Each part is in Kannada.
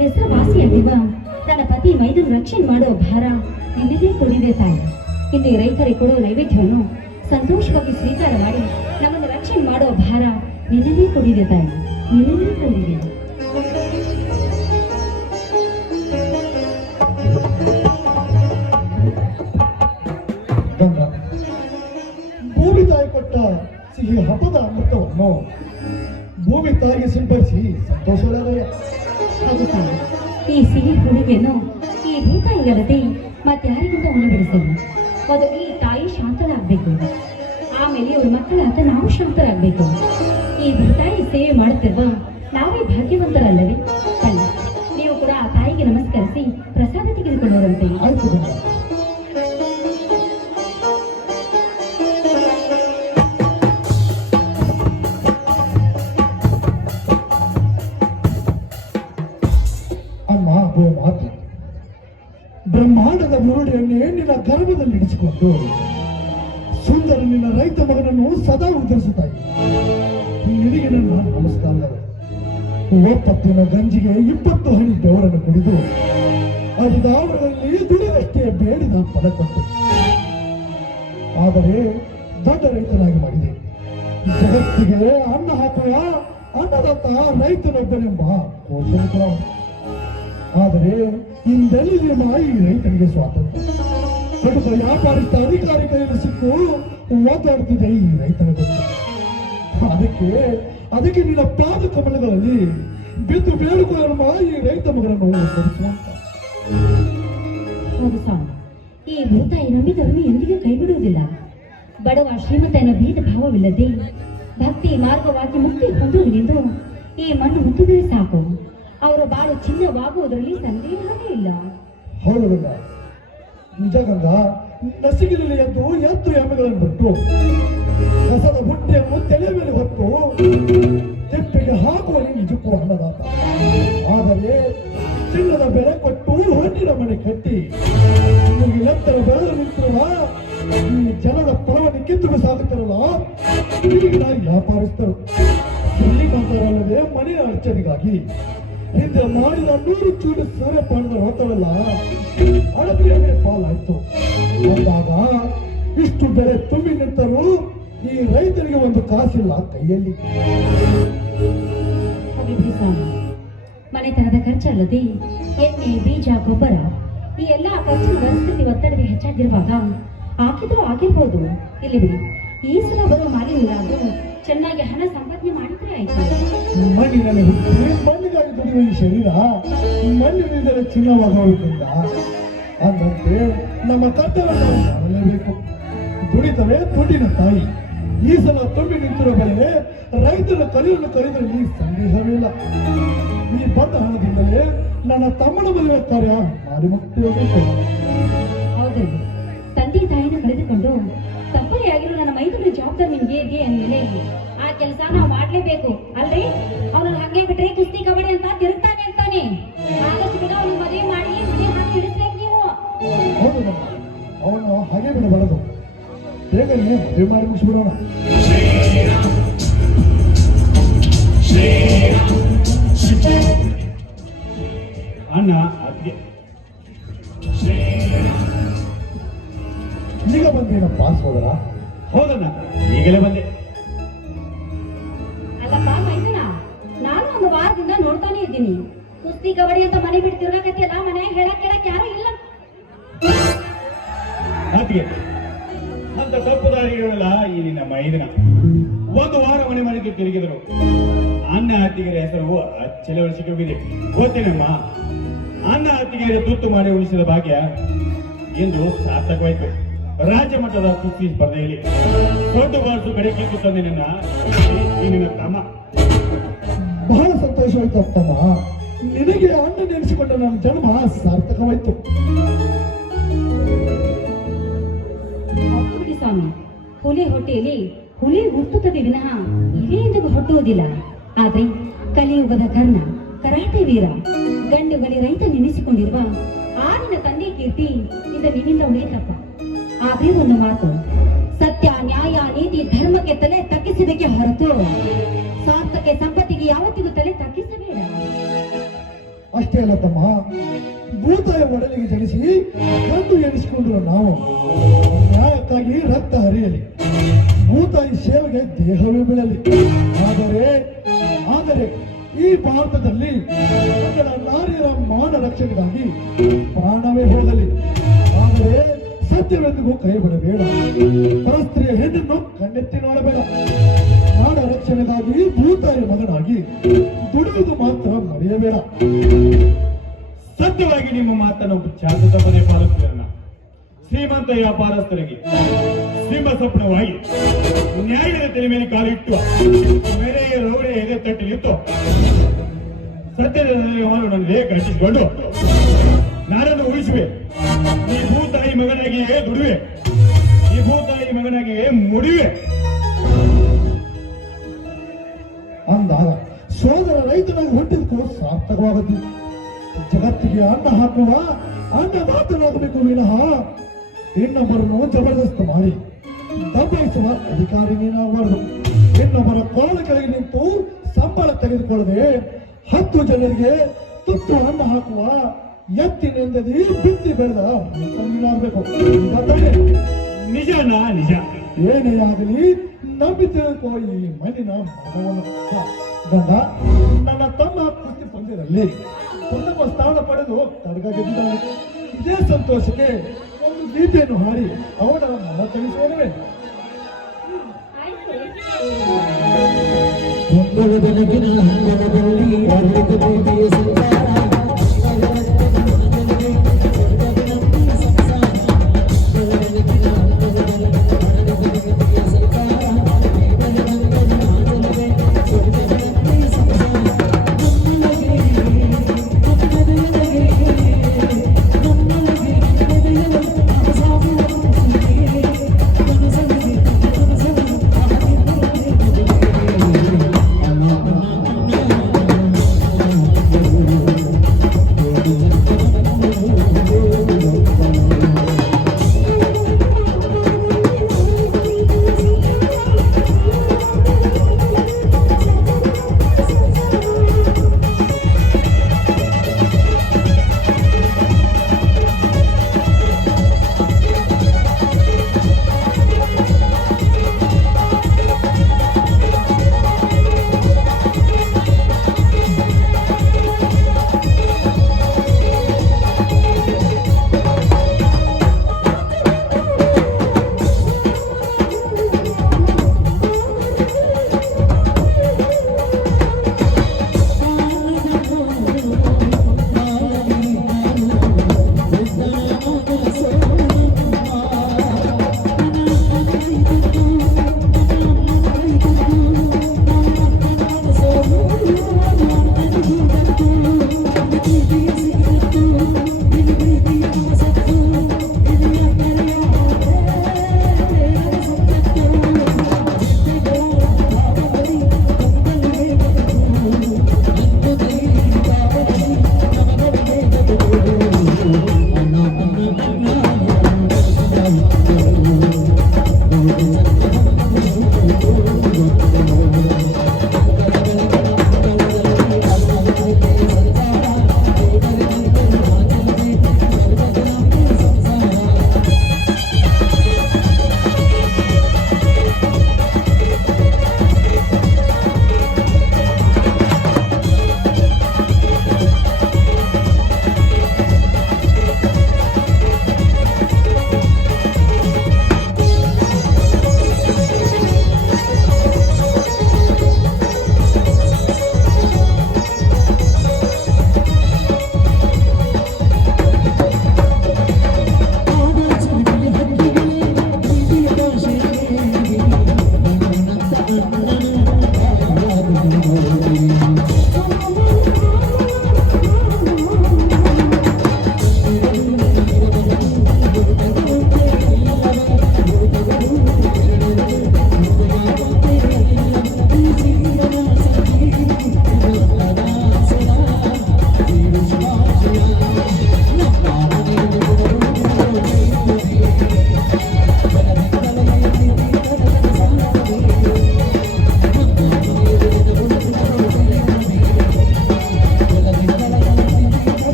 ಹೆಸರುವಾಸಿಯಾಗಿರುವ ತನ್ನ ಪತಿ ಮೈದುನ ರಕ್ಷಣೆ ಮಾಡುವ ಭಾರ ನಿನ್ನದೇ ಕೊಡಿದೆ ತಾಯಿ. ಇಂದು ಈ ರೈತರಿಗೆ ಕೊಡುವ ನೈವೇದ್ಯವನ್ನು ಸಂತೋಷವಾಗಿ ಸ್ವೀಕಾರ ಮಾಡಿ ನಮ್ಮನ್ನು ರಕ್ಷಣೆ ಮಾಡುವ ಭಾರ ನಿನ್ನದೇ ಕೊಡಿದೆ ತಾಯಿ, ನಿನ್ನದೇ ಕೊಡಿದೆ. ಭೂಮಿ ತಾಯಿ ಕೊಟ್ಟ ಸಿಹಿ ಹಬ್ಬದ ಅಮೃತವನ್ನು ಭೂಮಿ ತಾಯಿಗೆ ಸಿಂಪಡಿಸಿ ಸಂತೋಷವಾದಯ. ಹೌದು ತಾಯಿ, ಈ ಸಿಹಿ ಹುಡುಗಿಯನ್ನು ಈ ಭೂತಾಯಿಗಲ್ಲದೆ ಮತ್ತಾರಿಗಿಂತ ಉಣಬಡಿಸಲು ಮೊದಲು ಈ ತಾಯಿ ಶಾಂತರಾಗಬೇಕು. ಆಮೇಲೆ ಇವ್ರ ಮಕ್ಕಳಾದ ನಾವು ಶಾಂತರಾಗಬೇಕು. ಈ ಭೂತಾಯಿ ಸೇವೆ ಮಾಡುತ್ತಿರುವ ನಾವೇ ಭಾಗ್ಯವಂತರಲ್ಲವೇ? ಅಲ್ಲ, ನೀವು ಕೂಡ ಆ ತಾಯಿಗೆ ನಮಸ್ಕರಿಸಿ ಪ್ರಸಾದ ತೆಗೆದುಕೊಳ್ಳುವಂತೆ. ಆಯ್ತು ಮಾತು. ಬ್ರಹ್ಮಾಂಡದ ಮುರುಡಿಯನ್ನೇ ನಿನ್ನ ಗರ್ಭದಲ್ಲಿ ಇಡಿಸಿಕೊಂಡು ಸುಂದರ ನಿನ್ನ ರೈತ ಮಗನನ್ನು ಸದಾ ಉದ್ಧರಿಸುತ್ತಾಯಿ. ನಿನಗೆ ನನ್ನ ನಮಸ್ಕಾರಗಳು. ಒಪ್ಪತ್ತಿನ ಗಂಜಿಗೆ 20 ಹನಿ ಬೆವರನ್ನು ಕುಡಿದು ಅಡಿದಾವರದಲ್ಲಿ ದುಡಿದಷ್ಟೇ ಬೇಡಿದ ಫಲ ಕೊಟ್ಟು ಆದರೆ ದೊಡ್ಡ ರೈತನಾಗಿ ಮಾಡಿದೆ. ಜಗತ್ತಿಗೆ ಅನ್ನ ಹಾಕುವ ಅನ್ನದಂತ ರೈತನೊಬ್ಬನೆಂಬ ಘೋಷಣೆ. ಆದರೆ ಇಂದೆಲ್ಲಿ ಈ ರೈತನಿಗೆ ಸ್ವಾತಂತ್ರ್ಯ ಕಡುಬ ವ್ಯಾಪಾರಿಸ್ತ ಅಧಿಕಾರಿ ಕೈಯಲ್ಲಿ ಸಿಕ್ಕು ಓದಾಡ್ತಿದೆ ಈ ರೈತನ ಬಗ್ಗೆ. ಅದಕ್ಕೆ ನಿನ್ನ ಪಾದ ಕಮಲಗಳಲ್ಲಿ ಬಿದ್ದು ಬೇಡಿಕೊಳ್ಳಮ್ಮ ಈ ರೈತ ಮಗನನ್ನು ಕೊಡಿಸುವಂತ. ಹೌದು ಸ್ವಾಮಿ, ಈ ಭೂತಾಯಿ ನಂಬಿದವರನ್ನು ಎಂದಿಗೂ ಕೈಬಿಡುವುದಿಲ್ಲ. ಬಡವ ಶ್ರೀಮಂತ ಎನ್ನುವ ಭೇದ ಭಾವವಿಲ್ಲದೆ ಭಕ್ತಿ ಮಾರ್ಗವಾಗಿ ಮುಕ್ತಿ ಹೊಂದುವುದೆಂದು ಈ ಮಣ್ಣು ಮುಟ್ಟಿದರೆ ಸಾಕು. ಅವರ ಬಾಳು ಚಿನ್ನವಾಗುವುದರಲ್ಲಿ ಸಂದೇಹವೇ ಇಲ್ಲ. ಹೌದು ಗಂಗಾ, ನಿಜ ಗಂಗಾ. ನಸಿಗಿನಲ್ಲಿ ಎತ್ತು ಎಮ್ಮೆಗಳನ್ನು ಬಿಟ್ಟು ಕಸದ ಬುಟ್ಟಿಯನ್ನು ತಲೆ ಮೇಲೆ ಹೊತ್ತು ತೆಪ್ಪಿಗೆ ಹಾಕುವಲ್ಲಿ ನಿಜಕ್ಕೂ ಅನ್ನದಾತ. ಆದರೆ ಚಿನ್ನದ ಬೆಲೆ ಕೊಟ್ಟು ಹೊಟ್ಟಿನ ಮನೆ ಕಟ್ಟಿ ನಿಮಗೆ ಎತ್ತರ ಬೆಳೆದು ನಿಂತಿರುವ ಈ ಜನರ ಪರವನ್ನು ಕಿತ್ತುಗಳು ಸಾಗುತ್ತಿರಲ್ಲ, ಹೀಗಾಗಿ ವ್ಯಾಪಾರಿಸ್ತರು ಶ್ರೀಮಂತರಲ್ಲದೆ ಮನೆಯ ಅರ್ಚನೆಗಾಗಿ ಹಿಂದೆ ಮಾಡಿದ 100 ಚೂರು ಸೂರ್ಯಪಾನದ ಹೊತ್ತವಲ್ಲ ಅಳತೆಯೇ ಪಾಲಾಯ್ತು. ಅಂದಾಗ ಇಷ್ಟು ಬೆಲೆ ತುಂಬಿ ನಿಂತರೂ ಈ ರೈತರಿಗೆ ಒಂದು ಕಾಸಿಲ್ಲ ಕೈಯಲ್ಲಿ. ಮನೆತನದ ಖರ್ಚಲ್ಲದೆ ಎಣ್ಣೆ, ಬೀಜ, ಗೊಬ್ಬರ ಈ ಎಲ್ಲಾ ಖರ್ಚಿನ ಪರಿಸ್ಥಿತಿ ಒತ್ತಡವೇ ಹೆಚ್ಚಾಗಿರುವಾಗ ಹಾಕಿದ್ರೂ ಆಗಿರ್ಬೋದು. ಇಲ್ಲಿ ಬಿಡಿ, ಈ ಸಲ ಬರುವ ಮಾಲಿನ್ಯ ಚೆನ್ನಾಗಿ ಹಣ ಸಂಪಾದನೆ ಮಾಡಿದ್ರೆ ಆಯ್ತು. ಮಣ್ಣಿನಲ್ಲಿ ಮಣ್ಣಿಗಾಗಿ ದುಡಿಯುವ ಈ ಶರೀರ ಮಣ್ಣಿನಿಂದಲೇ ಚಿನ್ನವಾಗುವುದರಿಂದ ಅಂದಂತೆ ನಮ್ಮ ಕರ್ತವ್ಯ ಮಾಡಲೇಬೇಕು. ದುಡಿತವೇ ದುಡ್ಡಿನ ತಾಯಿ. ಈ ಸಲ ತುಂಬಿ ನಿಂತಿರುವ ಬೆಲೆ ರೈತರ ಕಲಿಯನ್ನು ಕಲಿದರಲ್ಲಿ ಸಂದೇಹವಿಲ್ಲ. ಈ ಬಂದ ಹಣದಿಂದಲೇ ನನ್ನ ತಮ್ಮನ ಮದುವೆ ಕಾರ್ಯ ಮಾಡಿ ಮುಕ್ತಿಯಾಗಬೇಕು. ಹೌದು, ತಂದೆ ತಾಯಿನ ಕಳೆದುಕೊಂಡು ತಪ್ಪನೇ ಆಗಿರೋ ನನ್ನ ಮೈದುನ ಜವಾಬ್ದಾರಿ ನಿಮ್ಗೆ ಇದೆ ಅಂದ್ಮೇಲೆ ಆ ಕೆಲಸ ನಾವು ಮಾಡ್ಲೇಬೇಕು ಅಲ್ರಿ? ಅವನನ್ನ ಹಂಗೆ ಬಿಟ್ರೆ ಕುಸ್ತಿ ಕಬಡ್ಡಿ ಅಂತ ತಿರುಗ್ತಾನೆ ಇರ್ತಾನೆ. ಆದಷ್ಟು ಬೇಗ ಅವ್ನಿಗೆ ಮದುವೆ ಮಾಡಿ ಮನೆ ಹಾಕಿ ಇಡಿಸ್ಬೇಕು ನೀವು. ಹೌದು, ಅವನು ಹಾಗೆ ಬಿಡಬಾರದು. ಬೇಗನೆ ಮದುವೆ ಮಾಡಿ ಮುಗಿಸ್ಬಿಡೋಣ. ಅಣ್ಣ ಅದ್ಗೆ ಈಗ ಬಂದೇನಪ್ಪ ಸೋದರ? ಹೌದಣ್ಣ, ಈಗಲೇ ಬಂದೆ. ಅಲ್ಲಪ್ಪ ಮೈದನ, ನಾನು ಒಂದು ವಾರದಿಂದ ನೋಡ್ತಾನೆ ಇದ್ದೀನಿ. ಕುಸ್ತಿ ಕಬಡ್ಡಿ ಅಂತ ಮನೆ ಬಿಟ್ಟು ತಿರ್ಗಾಕತ್ತಿಯಲ್ಲ, ಮನೆಯಾಗ ಹೇಳಕ್ ಕೇಳಕ್ ಯಾರು ಇಲ್ಲ. ಅದ್ಗೆ ಅಂತ ತಪ್ಪು ದಾರಿಗಳಲ್ಲ ಈ ನಿನ್ನ ಮೈದನ. ಒಂದು ವಾರ ಮನೆ ಮನೆಗೆ ತಿರುಗಿದರು. ಅನ್ನ ಅತ್ತಿಗೆರ ಹೆಸರು ಅಚ್ಚಲವಳಿಸಿಕೆ ಹೋಗಿದೆ ಗೊತ್ತೇನಮ್ಮ. ಅನ್ನ ಅತ್ತಿಗೆರ ತುತ್ತು ಮಾಡಿ ಉಳಿಸಿದ ಭಾಗ್ಯ ಎಂದು ಸಾರ್ಥಕವಾಯಿತು. ರಾಜ್ಯ ಮಟ್ಟದ ಕುಸ್ತಿ ಸ್ಪರ್ಧೆಯಲ್ಲಿ ದೊಡ್ಡ ಬಾರ್ಸು ಕಡೆ ಕಿತ್ತು ತಂದೆ ನಿನ್ನ ತಮ್ಮ. ಬಹಳ ಸಂತೋಷವಾಯ್ತು ತಮ್ಮ. ನಿನಗೆ ಅಣ್ಣ ನೆನೆಸಿಕೊಂಡ ನನ್ನ ಜನ್ಮ ಸಾರ್ಥಕವಾಯ್ತು. ಸ್ವಾಮಿ, ಹುಲಿ ಹೊಟ್ಟೆಯಲ್ಲಿ ಹುಲಿ ಹುಟ್ಟುತ್ತದೆ ವಿನಃ ಇಲಿಯಿಂದ ಹುಟ್ಟುವುದಿಲ್ಲ. ಆದ್ರೆ ಕಲಿಯುಗದ ಕರ್ಣ, ಕರಾಟೆ ವೀರ, ಗಂಡುಗಲಿ ರೈತ ನೆನೆಸಿಕೊಂಡಿರುವ ಆರಿನ ತಂದೆ ಕೀರ್ತಿ ಇದು ನಿನ್ನಿಂದ ಉಳಿತಪ್ಪ. ಆದ್ರೆ ಒಂದು ಮಾತು, ಸತ್ಯ, ನ್ಯಾಯ, ನೀತಿ, ಧರ್ಮಕ್ಕೆ ತಲೆ ತಗ್ಗಿಸಬೇಕೆ ಹೊರತು ಸ್ವಾರ್ಥಕ್ಕೆ, ಸಂಪತ್ತಿಗೆ ಯಾವತ್ತಿಗೂ ತಲೆ ತಗ್ಗಿಸಬೇಡ. ಅಷ್ಟೇ ಅಲ್ಲ ತಮ್ಮ, ಭೂತಾಯಿ ಒಡಲಿಗೆ ಜನಿಸಿ ಗಂಡು ಎನಿಸಿಕೊಂಡ್ರು ನಾವು ನ್ಯಾಯಕ್ಕಾಗಿ ರಕ್ತ ಹರಿಯಲಿ, ಭೂತಾಯಿ ಸೇವೆಗೆ ದೇಹವೇ ಬೀಳಲಿ. ಆದರೆ ಈ ಭಾರತದಲ್ಲಿ ಕನ್ನಡ ನಾರಿಯರ ಮಾನ ರಕ್ಷಣೆಗಾಗಿ ಪ್ರಾಣವೇ ಹೋಗಲಿ. ಆದರೆ ಸತ್ಯವೆಂದಿಗೂ ಕೈ ಬಿಡಬೇಡ, ಪರಸ್ತ್ರೀಯ ಹೆಣ್ಣನ್ನು ಕಣ್ಣೆತ್ತಿ ನೋಡಬೇಡ. ನಾಡ ರಕ್ಷಣೆಗಾಗಿ ಭೂತಾಯಿ ಮಗನಾಗಿ ದುಡಿಯುವುದು ಮಾತ್ರ ಮರೆಯಬೇಡ. ಸತ್ಯವಾಗಿ ನಿಮ್ಮ ಮಾತನ್ನು ಚಾಚು ತಪ್ಪದೆ ಪಾಲಿಸುತ್ತೇನೆ. ಶ್ರೀಮಂತ ವ್ಯಾಪಾರಸ್ಥರಿಗೆ ಸಿಂಹ ಸ್ವಪ್ನವಾಗಿ ನ್ಯಾಯದ ತಲೆ ಮೇಲೆ ಕಾಲಿಟ್ಟು ಮೇರೆಯ ರೌಡೆ ಎದೆ ತಟ್ಟಿಲಿತ್ತು ಸತ್ಯದ ನನ್ನ ದೇಹ ಕಟ್ಟಿಸಿಕೊಂಡು ನಾನನ್ನು ಉಳಿಸುವೆ. ಈ ಭೂತಾಯಿ ಮಗನಾಗಿಯೇ ದುಡುವೆ, ಈ ಭೂತಾಯಿ ಮಗನಾಗಿಯೇ ಮುಡಿವೆ. ಅಂದಾಗ ಸೋದರ ರೈತನಾಗಿ ಹುಟ್ಟಿದಕ್ಕೂ ಸಾರ್ಥಕವಾಗುತ್ತದೆ. ಜಗತ್ತಿಗೆ ಅನ್ನ ಹಾಕುವ ಅನ್ನದಾತನಾಗಬೇಕು ವಿನಃ ಇನ್ನೊಬ್ಬರನ್ನು ಜಬರ್ದಸ್ತ್ ಮಾಡಿ ದಬ್ಬಾಯಿಸುವ ಅಧಿಕಾರಿ ನೀನಾಗಬಾರದು. ಇನ್ನೊಬ್ಬರ ಕೋಳ ಕೆಳಗೆ ನಿಂತು ಸಂಬಳ ತೆಗೆದುಕೊಳ್ಳದೆ 10 ಜನರಿಗೆ ತುತ್ತು ಅನ್ನ ಹಾಕುವ ಎತ್ತಿನಿಂದದಿ ಬಿತ್ತಿ ಬೆಳೆದ ನೀನಾಗಬೇಕು. ನಿಜನಾ? ನಿಜ. ಏನೇ ಆಗಲಿ ನಂಬಿ ತಿಳ್ಕೋ ಈ ಮಣ್ಣಿನ ಮನವನ್ನು. ಗಂಡ, ನನ್ನ ತಮ್ಮ ಕುಸ್ತಿ ಪಂದ್ಯದಲ್ಲಿ ಪ್ರಥಮ ಸ್ಥಾನ ಪಡೆದು ಕಡಗ ಗೆದ್ದಿದ್ದಾನೆ. ಇದೇ ಸಂತೋಷಕ್ಕೆ ಒಂದು ಗೀತೆಯನ್ನು ಹಾಡಿ ಅವನ ಮನ ತಿಳಿಸುವೇ. ಬೆಳಗಿನ ಅಂಗಣದಲ್ಲಿ ಅರಳಿದ ಪ್ರೀತಿಯ ಸಂಚಾರ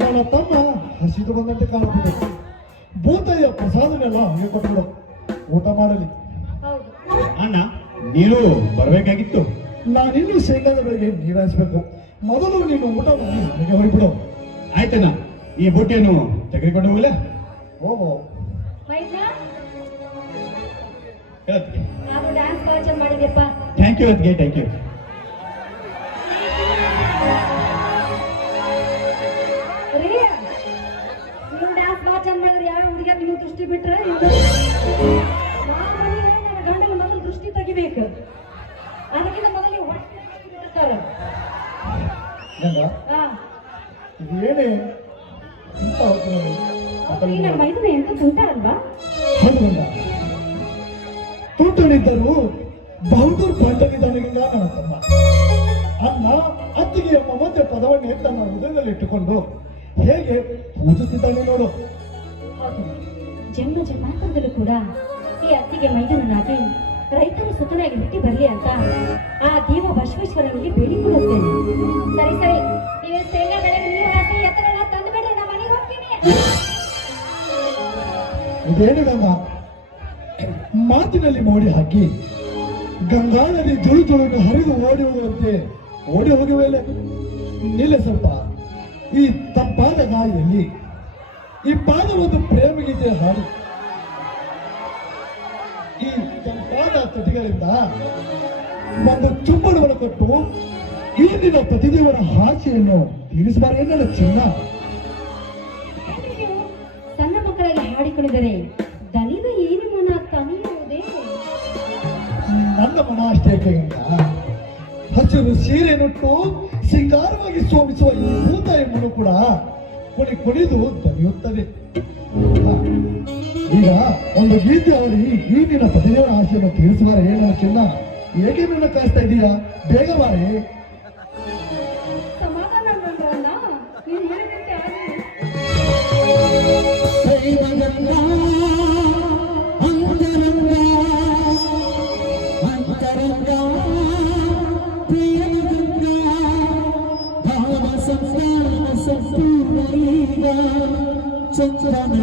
ನನ್ನ ತಮ್ಮ ಹಸಿದು ಬಂದಂತೆ ಕಾಣುತ್ತದೆ. ಭೂತಾಯಿಯ ಪ್ರಸಾದನೆಲ್ಲ ಅವನಿಗೆ ಕೊಟ್ಟುಬಿಡು, ಊಟ ಮಾಡಲಿ. ಹೌದು. ಅಣ್ಣ ನೀನು ಬರ್ಬೇಕಾಗಿತ್ತು. ನಾನಿನ್ನೂ ಶೇಂಗಾದ ಬೆಳೆಗೆ ನೀರು ಹಾಯಿಸ್ಬೇಕು. ಮೊದಲು ನೀನು ಊಟ ಮಾಡಿ ಮನೆಗೆ ಹೋಗ್ಬಿಡು. ಆಯ್ತಣ್ಣ, ಈ ಬುಟ್ಟಿಯನ್ನು ತೆಗೆದುಕೊಂಡು ಹೋಗಲೇ. ಓಹೋ, ಮೈದ್ನ, ಹೇಳತ್ಗೆ ನಾನು ಡ್ಯಾನ್ಸ್ ಬಹಳ ಚಂದ ಮಾಡಿದೆಪ್ಪ. ಥ್ಯಾಂಕ್ ಯು ಅದಕ್ಕೆ, ಥ್ಯಾಂಕ್ ಯು. ರೀ, ನೀವು ಡ್ಯಾನ್ಸ್ ಬಹಳ ಚಂದ ಮಾಡಿದ್ರಿ. ಯಾವ ಹುಡುಗ ನೀವು ದೃಷ್ಟಿ ಬಿಟ್ರೆ ನನ್ನ ಗಂಡನ ಮೊದಲು ದೃಷ್ಟಿ ತೆಗಿಬೇಕು. ಅದಕ್ಕಿಂತ ಮೊದಲು ಹೊಟ್ಟೆ ಬಿಟ್ಟಿರ್ತಾರೆ. ಗಂಗ, ಹಾ, ಇದೇನೇ ಇಂಥ ಹೊತ್ತಿನಲ್ಲಿ? ಈ ನನ್ನ ಮೈದನ ಎಂತ ತುಂಟಾರಲ್ವಾ? ಹೌದು ಗಂಗ, ತುಂಟನಿದ್ದರೂ ಬಹುದೂರ್ ಪಾಂಡವಿದ್ದಾನೆಗಿಂದ ನನ್ನ ತಮ್ಮ. ಅನ್ನ ಅತ್ತಿಗೆ ಎಂಬ ಮಧ್ಯೆ ಪದವನ್ನೇ ತನ್ನ ಹೃದಯದಲ್ಲಿ ಇಟ್ಟುಕೊಂಡು ಹೇಗೆ ಪೂಜಿಸಿದ್ದಾನೆ ನೋಡು. ಹೌದು, ಜನ್ಮ ಜನ್ಮಾಂತರದಲ್ಲೂ ಕೂಡ ಈ ಅತ್ತಿಗೆ ಮೈದನನಾಗಿ ರೈತರ ಸುತನಾಗಿ ಹುಟ್ಟಿ ಬರಲಿ ಅಂತ ಆ ದೇವ ಬಸವೇಶ್ವರನಿಗೆ ಬೇಡಿಕೊಳ್ಳುತ್ತೇನೆ. ಸರಿ ಸರಿ, ನೀವು ಶೇಂಗಾ ಬೆಳೆಗೆ ನೀರು ಹಾಕಿ ಎತ್ತರ ತಂದು ಬಿಡಿ, ನಮ್ಮ ಮನೆಗೆ ಹೋಗ್ತೀನಿ. ಇದೇನು ಗಂಗಾ, ಮಾತಿನಲ್ಲಿ ಮೋಡಿ ಹಾಕಿ ಗಂಗಾ ನದಿ ಜುಳು ಜುಳುನು ಹರಿದು ಓಡಿ ಹೋಗುವಂತೆ ಓಡಿ ಹೋಗುವೇಲೆ. ನಿಲ್ಲ ಸ್ವಲ್ಪ. ಈ ತಪ್ಪಾದ ಗಾಳಿಯಲ್ಲಿ ಈ ಪಾದ ಒಂದು ಪ್ರೇಮ ಗೀತೆ ಹಾಡಿ ಈ ತಂಪಾದ ತುಟಿಗಳಿಂದ ಒಂದು ಚುಂಬನವನ್ನು ಕೊಟ್ಟು ಈ ದಿನ ಪ್ರತಿದೇವರ ಆಸೆಯನ್ನು ತೀರಿಸಬಾರ ಏನಲ್ಲ ಚಿನ್ನ. ನೀವು ಸಣ್ಣ ಮಕ್ಕಳಲ್ಲಿ ಹಾಡಿಕೊಂಡಿದರೆ ದನಿದ ಏನು ಮನ ತನಿಯುವುದೇ? ನನ್ನ ಮನ ಅಷ್ಟೇ ಗಂಗ. ಹಸಿರು ಸೀರೆನುಟ್ಟು ಸಿಂಗಾರವಾಗಿ ಸೋಮಿಸುವ ಈ ಭೂತಾಯಿ ಮನು ಕೂಡ ಕುಣಿದು ದನಿಯುತ್ತದೆ. ಈಗ ಒಂದು ಗೀತೆ ಅವಳಿ ಈ ದಿನ ಪ್ರತಿದೇವರ ಆಸೆಯನ್ನು ತೀರಿಸುವಾರೆ ಏನೋ ಚಿನ್ನ. ಹೇಗೆ ನನ್ನ ಕಾಯಿಸ್ತಾ ಇದೀಯಾ? ಬೇಗ ಬಾರೆ. ಸಮಾಧಾನ ಮಾಡ್ರಣ್ಣ, ನೀವು ಹೇಳಿದಂತೆ ಆಗಲಿ. ಪ್ರೇಮಗಂಗ ಅಂತರಂಗ ಅಂತರಂಗ ಪ್ರೇಮಗಂಗ ಭಾವ ಸಂಸ್ಕಾರ ಸಂಪೂರ್ಣ ಈಗ ಚಂದ್ರನ